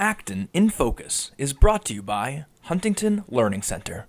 Acton In Focus is brought to you by Huntington Learning Center.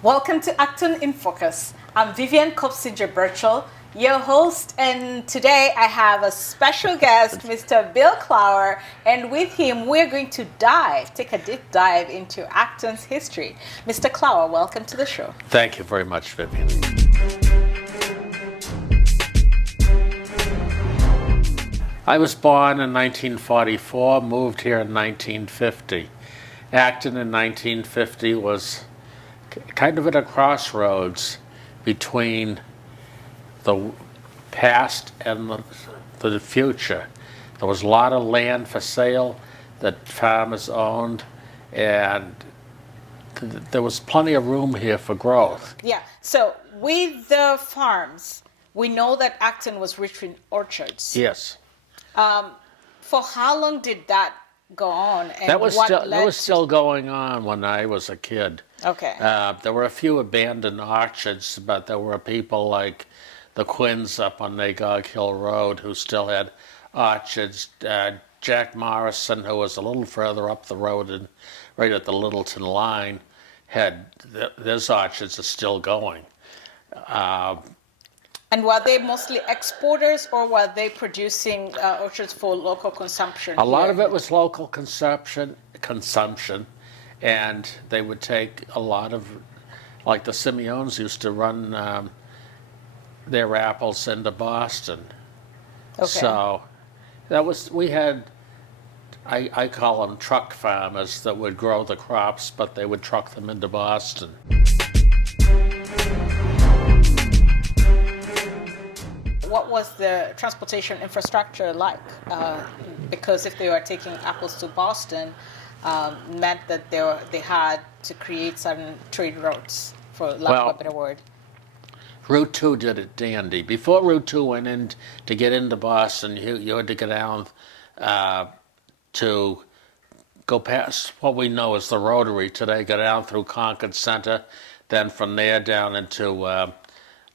Welcome to Acton In Focus. I'm Vivian Kobusingye Birchall, your host, and today I have a special guest, Mr. Bill Klauer, and with him we're going to take a deep dive into Acton's history. Mr. Klauer, welcome to the show. Thank you very much, Vivian. I was born in 1944, moved here in 1950. Acton in 1950 was kind of at a crossroads between the past and the future. There was a lot of land for sale that farmers owned, and there was plenty of room here for growth. Yeah, so with the farms, we know that Acton was rich in orchards. Yes. For how long did that go on? And that was still going on when I was a kid. Okay. There were a few abandoned orchards, but there were people like the Quinns up on Nagog Hill Road who still had orchards. Jack Morrison, who was a little further up the road and right at the Littleton line, had those orchards are still going. And were they mostly exporters, or were they producing orchards for local consumption? A lot of it was local consumption, and they would take a lot of, like the Simeons used to run their apples into Boston. Okay. So we had, I call them truck farmers that would grow the crops, but they would truck them into Boston. What was the transportation infrastructure like? Because if they were taking apples to Boston, meant that they had to create certain trade routes, for lack of a better word. Route 2 did it dandy. Before Route 2 went in to get into Boston, you had to go down to go past what we know as the Rotary today, go down through Concord Center, then from there down into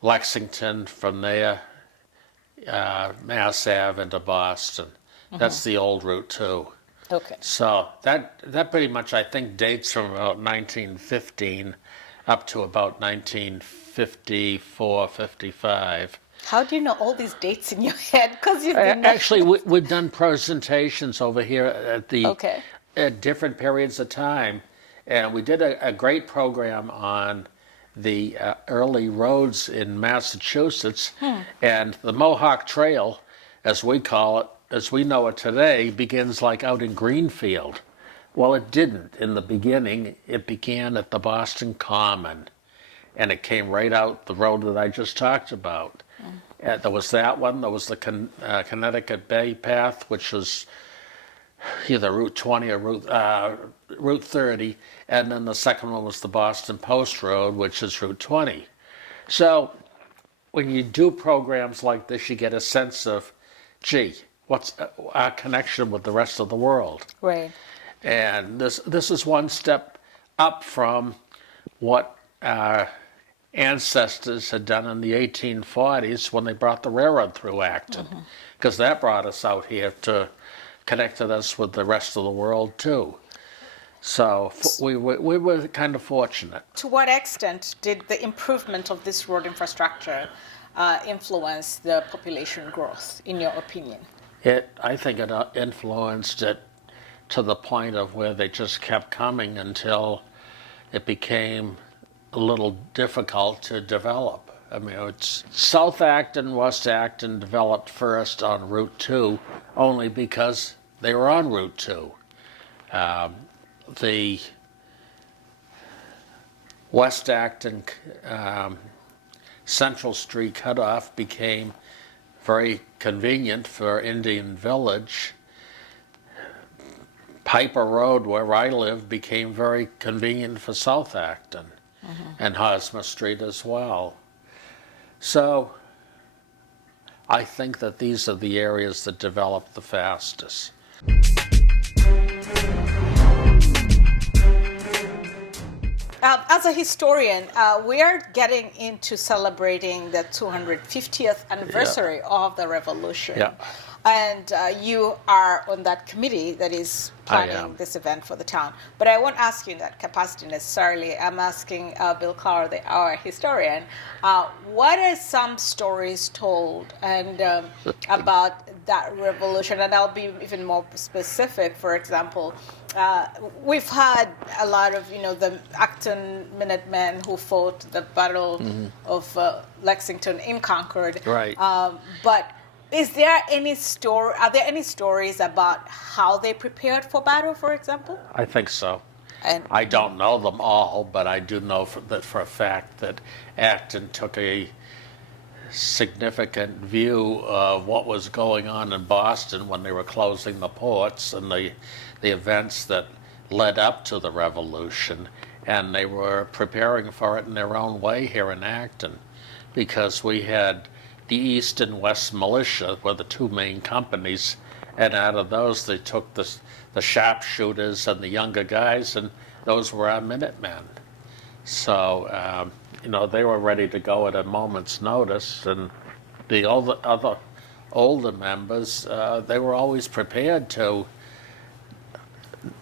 Lexington, from there Mass Ave into Boston. Mm-hmm. That's the old Route 2. Okay. So that pretty much, I think, dates from about 1915 up to about 1954, 55. How do you know all these dates in your head? Because you've been actually, we've done presentations over here at different periods of time, and we did a great program on the early roads in Massachusetts, and the Mohawk Trail, as we call it, as we know it today, begins like out in Greenfield. Well, it didn't in the beginning. It began at the Boston Common, and it came right out the road that I just talked about. There was that one. There was the Connecticut Bay Path, which was either Route 20 or Route 30, and then the second one was the Boston Post Road, which is Route 20. So when you do programs like this, you get a sense of, gee, what's our connection with the rest of the world? Right. And this is one step up from what our ancestors had done in the 1840s when they brought the railroad through Acton, because that brought us out here to connected us with the rest of the world too. So we were kind of fortunate. To what extent did the improvement of this road infrastructure influence the population growth, in your opinion? I think it influenced it to the point of where they just kept coming until it became a little difficult to develop. I mean, it's South Acton, West Acton developed first on Route 2 only because they were on Route 2. The West Acton Central Street cutoff became very convenient for Indian Village. Piper Road, where I live, became very convenient for South Acton, and Hosmer Street as well. So I think that these are the areas that developed the fastest. As a historian, we are getting into celebrating the 250th anniversary of the revolution. Yeah. And you are on that committee that is planning this event for the town. But I won't ask you in that capacity necessarily. I'm asking Bill Klauer, our historian, what are some stories told and about that revolution? And I'll be even more specific. For example, we've had a lot of, the Acton Minutemen who fought the Battle of Lexington in Concord. Right. But are there any stories about how they prepared for battle, for example? I think so. And I don't know them all, but I do know for a fact that Acton took a significant view of what was going on in Boston when they were closing the ports and the events that led up to the revolution, and they were preparing for it in their own way here in Acton, because we had the East and West Militia were the two main companies, and out of those they took the sharpshooters and the younger guys, and those were our Minutemen. So, they were ready to go at a moment's notice, and the other older members, they were always prepared to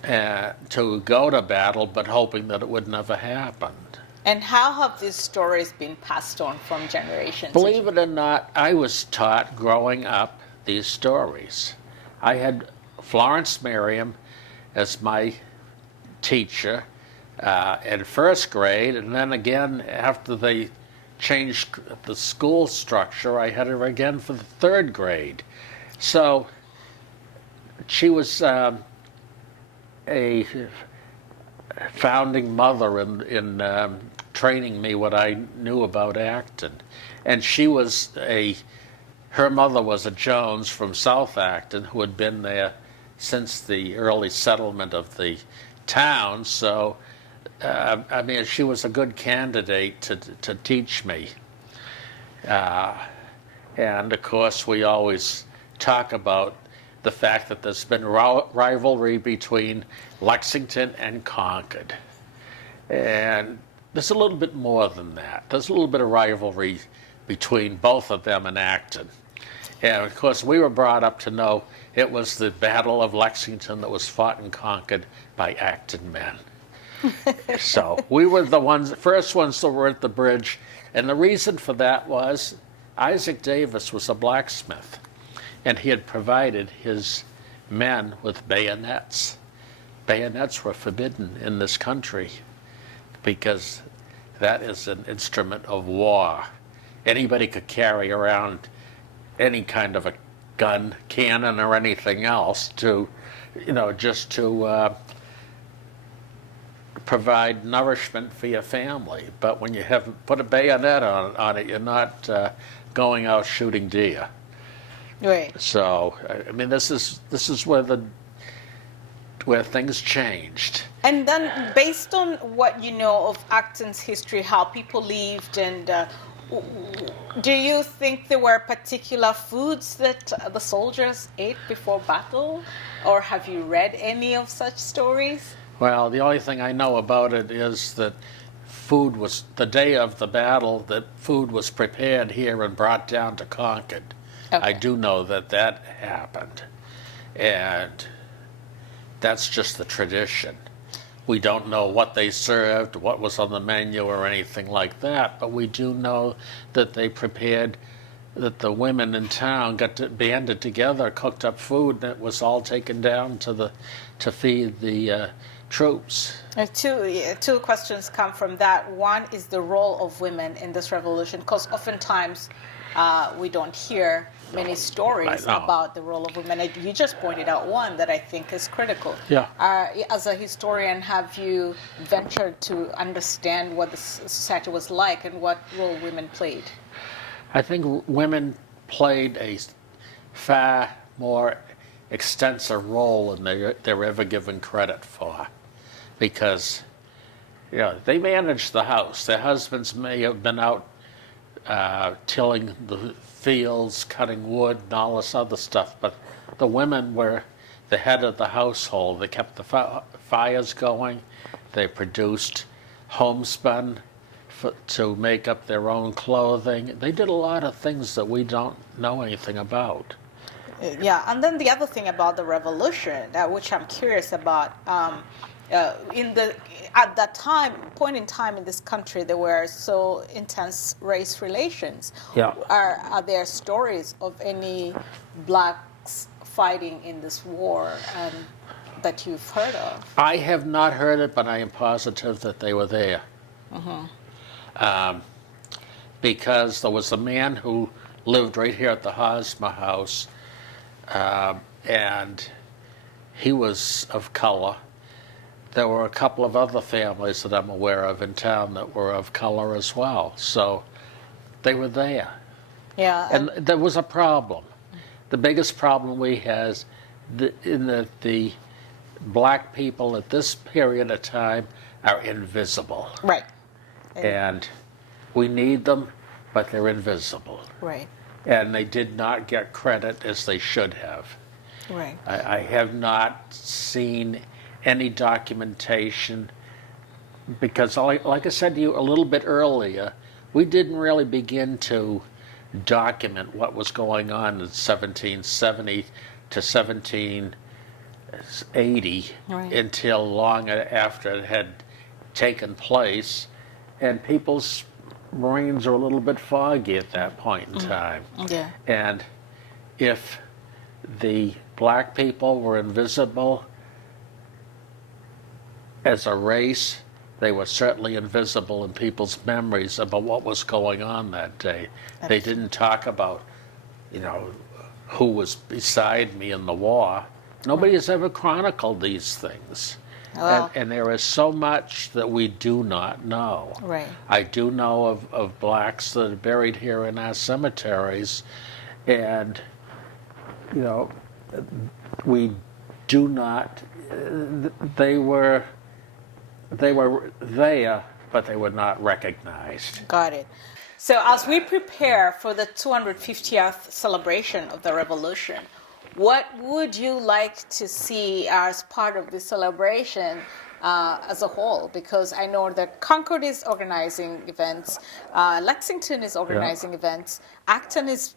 go to battle, but hoping that it would never happen. And how have these stories been passed on from generations? Believe it or not, I was taught growing up these stories. I had Florence Merriam as my teacher in first grade, and then again after they changed the school structure, I had her again for the third grade. So she was a founding mother in training me what I knew about Acton. And her mother was a Jones from South Acton who had been there since the early settlement of the town. So, she was a good candidate to teach me. And of course, we always talk about the fact that there's been rivalry between Lexington and Concord. And there's a little bit more than that. There's a little bit of rivalry between both of them and Acton. And of course, we were brought up to know it was the Battle of Lexington that was fought in Concord by Acton men. So we were the first ones that were at the bridge. And the reason for that was Isaac Davis was a blacksmith, and he had provided his men with bayonets. Bayonets were forbidden in this country because that is an instrument of war. Anybody could carry around any kind of a gun, cannon, or anything else to, just to provide nourishment for your family. But when you put a bayonet on it, you're not going out shooting deer. Right. So, this is where things changed. And then, based on what you know of Acton's history, how people lived, and do you think there were particular foods that the soldiers ate before battle, or have you read any of such stories? Well, the only thing I know about it is that food was, the day of the battle, that food was prepared here and brought down to Concord. Okay. I do know that happened. And that's just the tradition. We don't know what they served, what was on the menu, or anything like that, but we do know that they prepared, that the women in town banded together, cooked up food, and it was all taken down to feed the troops. Two questions come from that. One is the role of women in this revolution, because oftentimes we don't hear many stories about the role of women. You just pointed out one that I think is critical. Yeah. As a historian, have you ventured to understand what the society was like and what role women played? I think women played a far more extensive role than they're ever given credit for, because they managed the house. Their husbands may have been out tilling the fields, cutting wood, and all this other stuff, but the women were the head of the household. They kept the fires going. They produced homespun to make up their own clothing. They did a lot of things that we don't know anything about. Yeah, and then the other thing about the revolution, which I'm curious about, at that point in time in this country, there were so intense race relations. Yeah. Are there stories of any blacks fighting in this war that you've heard of? I have not heard it, but I am positive that they were there. Because there was a man who lived right here at the Hosmer house, and he was of color. There were a couple of other families that I'm aware of in town that were of color as well. So they were there. Yeah. And there was a problem. The biggest problem we had in the black people at this period of time are invisible. Right. And we need them, but they're invisible. Right. And they did not get credit as they should have. Right. I have not seen any documentation, because like I said to you a little bit earlier, we didn't really begin to document what was going on in 1770 to 1780 until long after it had taken place, and people's brains are a little bit foggy at that point in time. Yeah. And if the black people were invisible as a race, they were certainly invisible in people's memories about what was going on that day. They didn't talk about, who was beside me in the war. Nobody has ever chronicled these things. Well, and there is so much that we do not know. Right. I do know of blacks that are buried here in our cemeteries, and we do not. They were there, but they were not recognized. Got it. So as we prepare for the 250th celebration of the revolution, what would you like to see as part of the celebration as a whole? Because I know that Concord is organizing events, Lexington is organizing events, Acton is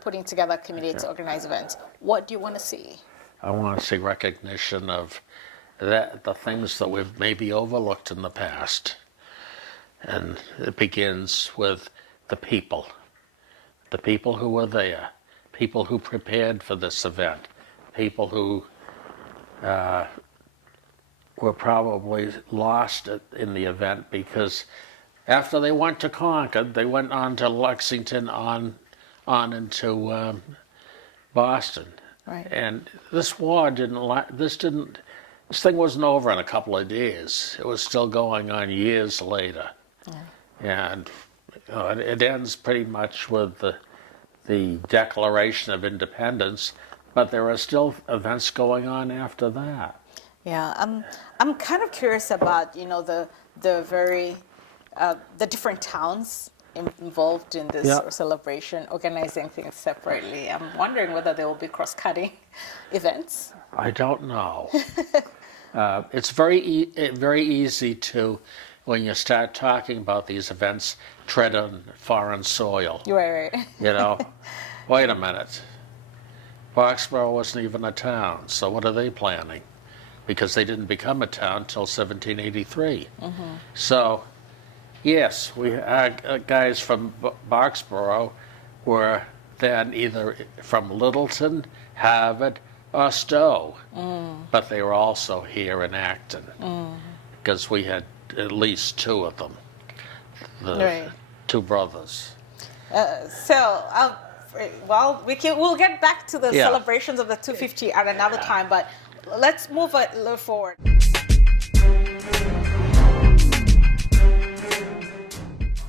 putting together a committee to organize events. What do you want to see? I want to see recognition of the things that we've maybe overlooked in the past. And it begins with the people who were there, people who prepared for this event, people who were probably lost in the event, because after they went to Concord, they went on to Lexington, on into Boston. Right. And this war this thing wasn't over in a couple of days. It was still going on years later. Yeah. And it ends pretty much with the Declaration of Independence, but there are still events going on after that. Yeah, I'm kind of curious about the different towns involved in this celebration, organizing things separately. I'm wondering whether there will be cross-cutting events. I don't know. It's very easy to, when you start talking about these events, tread on foreign soil. Right. Wait a minute. Boxborough wasn't even a town, so what are they planning? Because they didn't become a town until 1783. Mm-hmm. So, yes, our guys from Boxborough were then either from Littleton, Harvard, or Stowe, but they were also here in Acton, because we had at least two of them, the two brothers. Well, we'll get back to the celebrations of the 250 at another time, but let's move a little forward.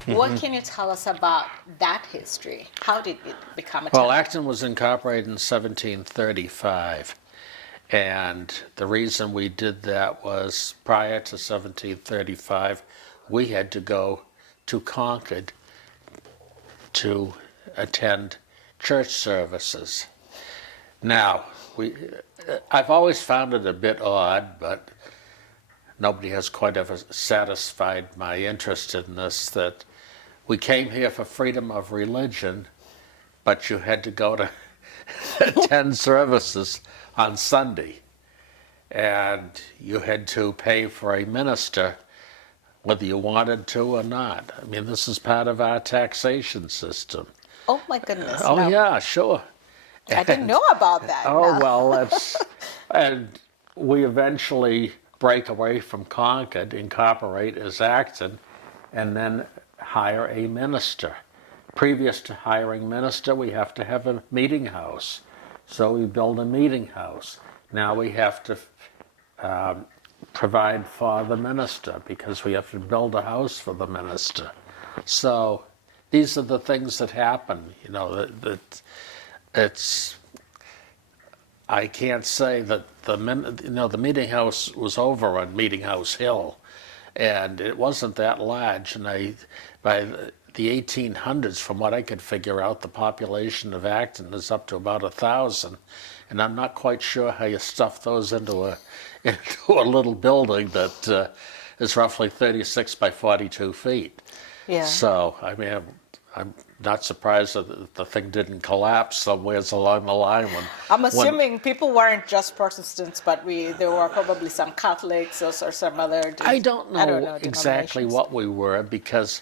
What can you tell us about that history? How did it become a town? Well, Acton was incorporated in 1735, and the reason we did that was prior to 1735, we had to go to Concord to attend church services. Now, I've always found it a bit odd, but nobody has quite ever satisfied my interest in this, that we came here for freedom of religion, but you had to go to attend services on Sunday, and you had to pay for a minister whether you wanted to or not. I mean, this is part of our taxation system. Oh my goodness. Oh, yeah, sure. I didn't know about that. Oh, well, that's... And we eventually break away from Concord, incorporate as Acton, and then hire a minister. Previous to hiring minister, we have to have a meeting house. So we build a meeting house. Now we have to provide for the minister, because we have to build a house for the minister. So these are the things that happen, you know, that it's... I can't say that the meeting house was over on Meeting House Hill, and it wasn't that large. And by the 1800s, from what I could figure out, the population of Acton is up to about 1,000, and I'm not quite sure how you stuff those into a little building that is roughly 36 by 42 feet. Yeah. So I mean, I'm not surprised that the thing didn't collapse somewhere along the line. I'm assuming people weren't just Protestants, but there were probably some Catholics or some other... I don't know exactly what we were, because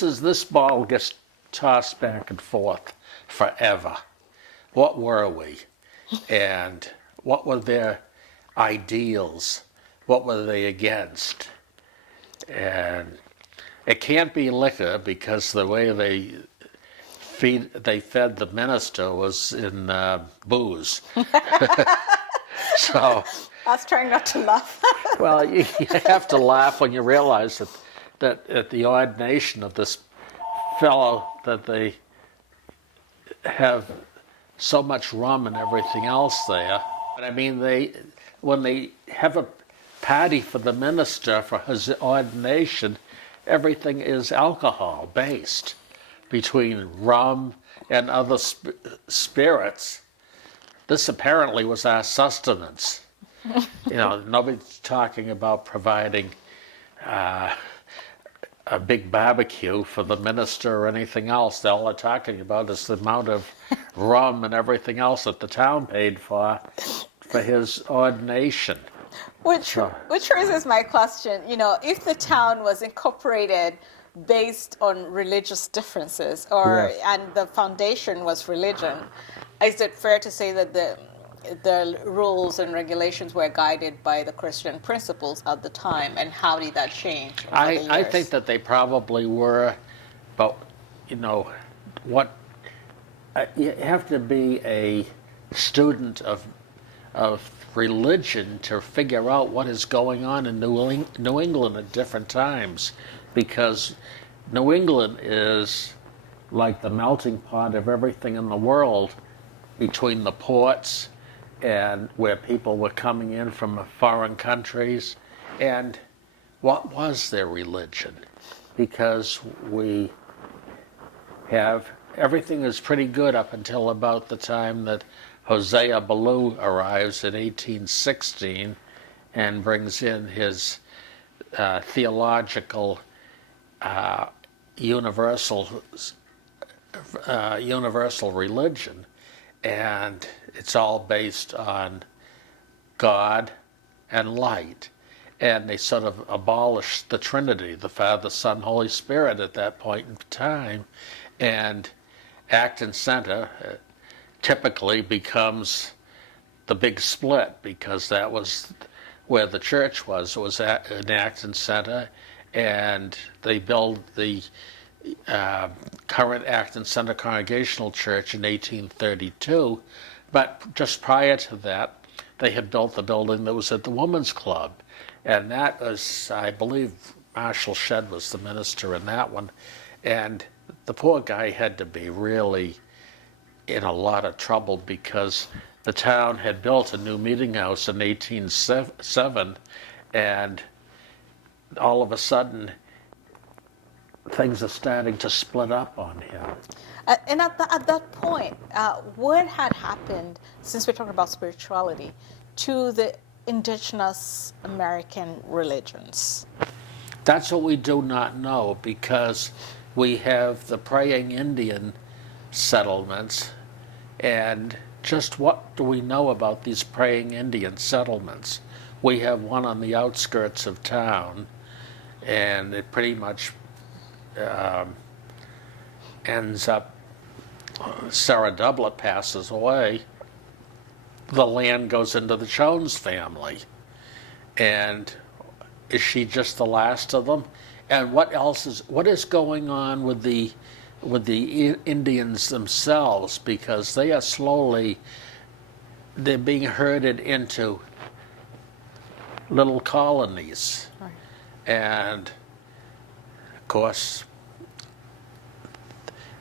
this ball gets tossed back and forth forever. What were we? And what were their ideals? What were they against? And it can't be liquor, because the way they fed the minister was in booze. So I was trying not to laugh. Well, you have to laugh when you realize that at the ordination of this fellow, that they have so much rum and everything else there. But I mean, when they have a party for the minister for his ordination, everything is alcohol based, between rum and other spirits. This apparently was our sustenance. You know, nobody's talking about providing a big barbecue for the minister or anything else. All they're talking about is the amount of rum and everything else that the town paid for his ordination. Which raises my question, you know, if the town was incorporated based on religious differences, and the foundation was religion, is it fair to say that the rules and regulations were guided by the Christian principles at the time, and how did that change over the years? I think that they probably were, but, you know, you have to be a student of religion to figure out what is going on in New England at different times, because New England is like the melting pot of everything in the world, between the ports and where people were coming in from foreign countries. And what was their religion? Because we have, everything is pretty good up until about the time that Hosea Ballou arrives in 1816 and brings in his theological universal religion, and it's all based on God and light. And they sort of abolished the Trinity, the Father, Son, Holy Spirit, at that point in time, and Acton Center typically becomes the big split, because that was where the church was. It was in Acton Center, and they built the current Acton Center Congregational Church in 1832. But just prior to that, they had built the building that was at the Women's Club. And that was, I believe, Marshall Shedd was the minister in that one. And the poor guy had to be really in a lot of trouble, because the town had built a new meeting house in 1807, and all of a sudden, things are starting to split up on him. And at that point, what had happened, since we're talking about spirituality, to the indigenous American religions? That's what we do not know, because we have the praying Indian settlements, and just what do we know about these praying Indian settlements? We have one on the outskirts of town, and it pretty much ends up, Sarah Doublet passes away, the land goes into the Jones family. And is she just the last of them? And what is going on with the Indians themselves? Because they are they're being herded into little colonies. Right. And of course,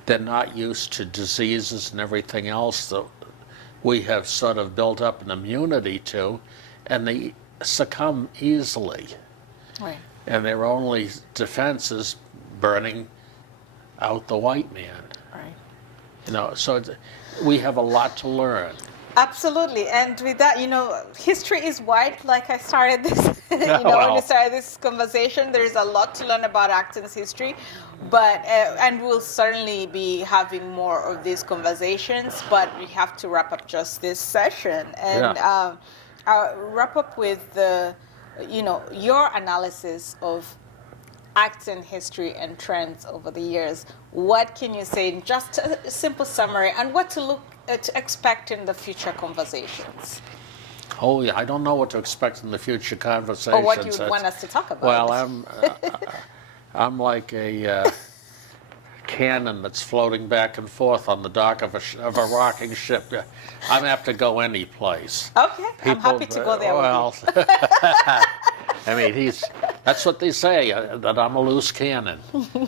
they're not used to diseases and everything else that we have sort of built up an immunity to, and they succumb easily. Right. And their only defense is burning out the white man. Right. So we have a lot to learn. Absolutely, and with that, history is wide. Like I started this, when we started this conversation, there's a lot to learn about Acton's history, but and we'll certainly be having more of these conversations. But we have to wrap up just this session, and I'll wrap up with your analysis of Acton history and trends over the years. What can you say in just a simple summary, and what to expect in the future conversations? Oh, yeah, I don't know what to expect in the future conversations. Or what you would want us to talk about. Well, I'm like a cannon that's floating back and forth on the dock of a rocking ship. I'm going to have to go any place. Okay, I'm happy to go there with you. I mean, that's what they say, that I'm a loose cannon.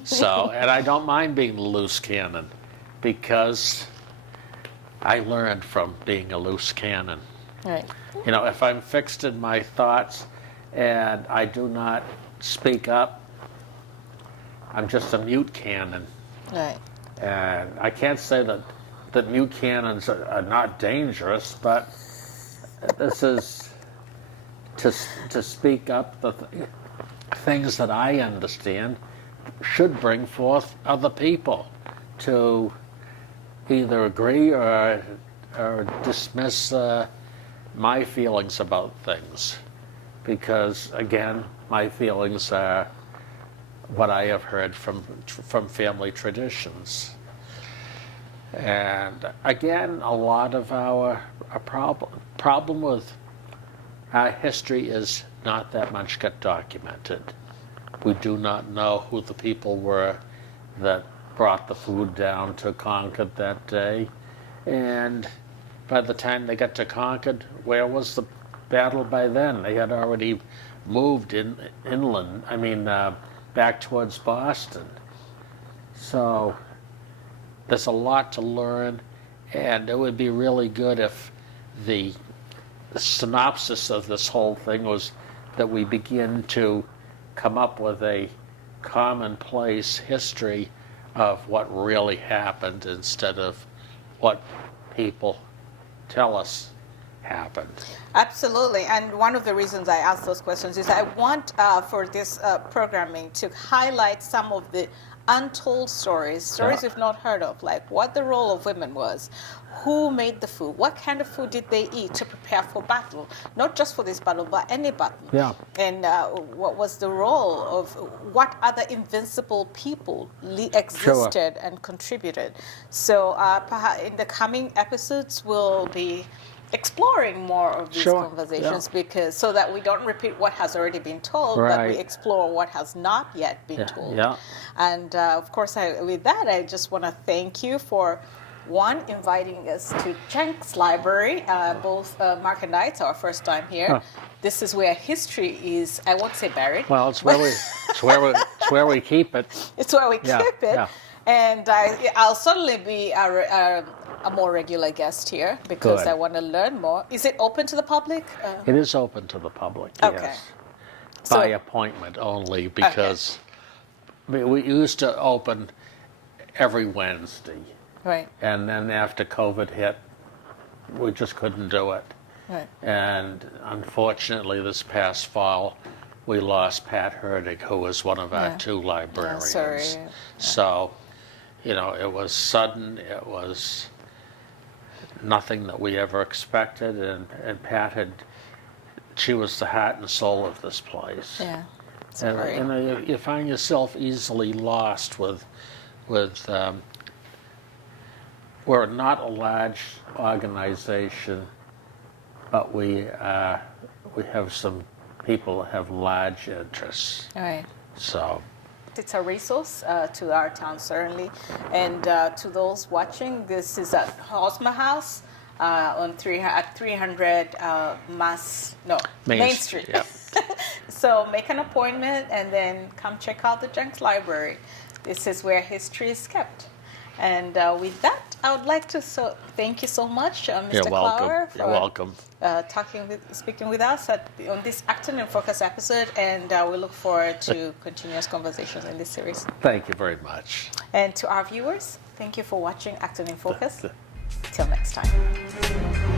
So, and I don't mind being a loose cannon, because I learned from being a loose cannon. Right. If I'm fixed in my thoughts and I do not speak up, I'm just a mute cannon. Right. And I can't say that mute cannons are not dangerous, but this is to speak up the things that I understand should bring forth other people to either agree or dismiss my feelings about things, because again, my feelings are what I have heard from family traditions. And again, a lot of our problem with our history is not that much get documented. We do not know who the people were that brought the food down to Concord that day. And by the time they got to Concord, where was the battle by then? They had already moved inland, back towards Boston. So there's a lot to learn, and it would be really good if the synopsis of this whole thing was that we begin to come up with a commonplace history of what really happened instead of what people tell us happened. Absolutely, and one of the reasons I ask those questions is I want for this programming to highlight some of the untold stories we've not heard of, like what the role of women was, who made the food, what kind of food did they eat to prepare for battle, not just for this battle, but any battle. Yeah. And what was the role of what other invincible people existed and contributed. So perhaps in the coming episodes, we'll be exploring more of these conversations because so that we don't repeat what has already been told, but we explore what has not yet been told. Yeah. And of course, with that, I just want to thank you for inviting us to Jenks Library. Both Mark and I, it's our first time here. Huh. This is where history is, I won't say buried. Well, it's where we keep it. It's where we keep it. Yeah. And I'll certainly be a more regular guest here because I want to learn more. Is it open to the public? It is open to the public, yes. By appointment only because we used to open every Wednesday. Right. And then after COVID hit, we just couldn't do it. Right. And unfortunately, this past fall, we lost Pat Herdig, who was one of our 2 librarians. Sorry. So, it was sudden. It was nothing that we ever expected. And Pat she was the heart and soul of this place. Yeah. And you find yourself easily lost with we're not a large organization, but we have some people that have large interests. All right. So it's a resource to our town, certainly. And to those watching, this is at Hosmer House on 300 Main Street. Yeah. So make an appointment and then come check out the Jenks Library. This is where history is kept. And with that, I would like to thank you so much, Mr. Klauer, for speaking with us on this Acton In Focus episode, and we look forward to continuous conversations in this series. Thank you very much. And to our viewers, thank you for watching Acton In Focus. Till next time.